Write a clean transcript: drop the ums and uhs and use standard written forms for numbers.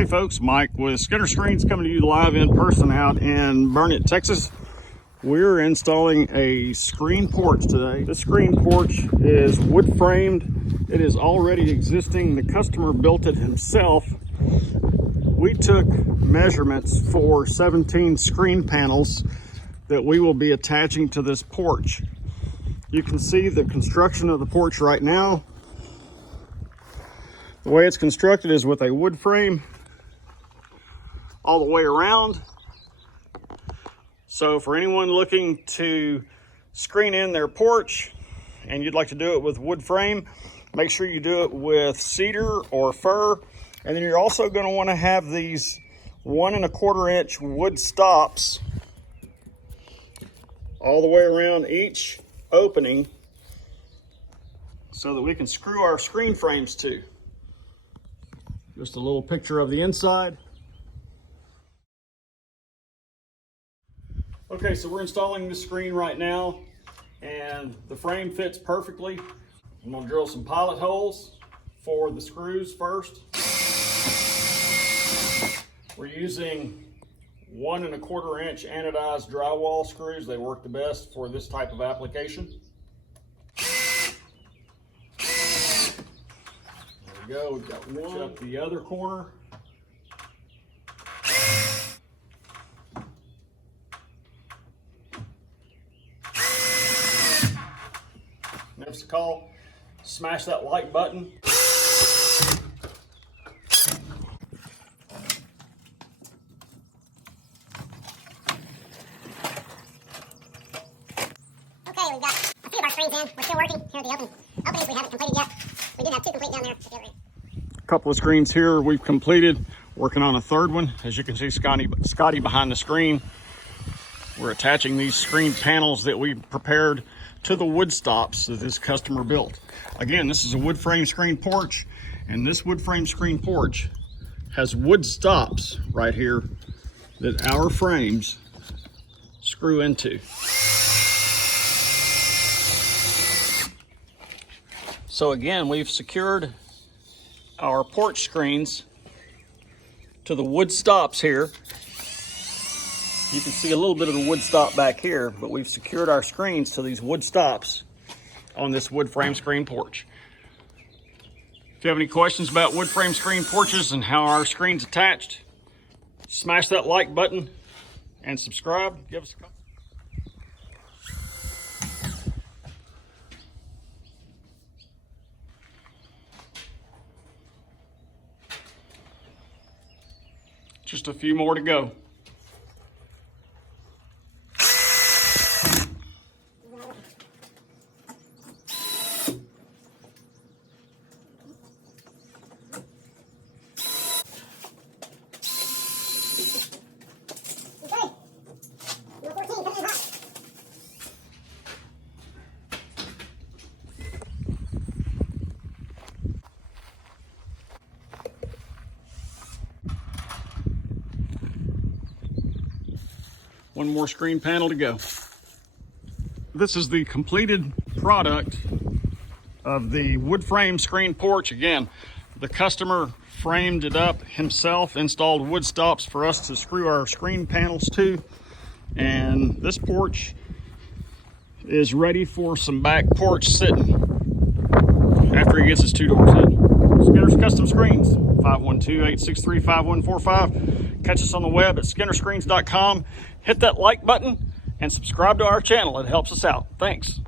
Hey folks, Mike with Skinner Screens coming to you live in person out in Burnet, Texas. We're installing a screen porch today. This screen porch is wood framed. It is already existing. The customer built it himself. We took measurements for 17 screen panels that we will be attaching to this porch. You can see the construction of the porch right now. The way it's constructed is with a wood frame all the way around. So for anyone looking to screen in their porch and you'd like to do it with wood frame, make sure you do it with cedar or fir. And then you're also going to want to have these 1 1/4 inch wood stops all the way around each opening so that we can screw our screen frames to. Just a little picture of the inside. Okay, so we're installing the screen right now and the frame fits perfectly. I'm gonna drill some pilot holes for the screws first. We're using 1 1/4 inch anodized drywall screws. They work the best for this type of application. There we go, we've got one up the other corner. Next call, smash that like button. Okay, we've got a few of our screens in. We're still working. Here are the openings we haven't completed yet. We did have 2 complete down there. A couple of screens here we've completed. Working on a third one. As you can see, Scotty behind the screen. We're attaching these screen panels that we prepared to the wood stops that this customer built. Again, this is a wood frame screen porch, and this wood frame screen porch has wood stops right here that our frames screw into. So again, we've secured our porch screens to the wood stops here. You can see a little bit of the wood stop back here, but we've secured our screens to these wood stops on this wood frame screen porch. If you have any questions about wood frame screen porches and how our screen's attached, smash that like button and subscribe. Give us a call. Just a few more to go. One more screen panel to go. This is the completed product of the wood frame screen porch. Again, the customer framed it up himself, installed wood stops for us to screw our screen panels to. And this porch is ready for some back porch sitting after he gets his 2 doors in. Skinner's Custom Screens, 512-863-5145. Catch us on the web at skinnerscreens.com. Hit that like button and subscribe to our channel. It helps us out. Thanks.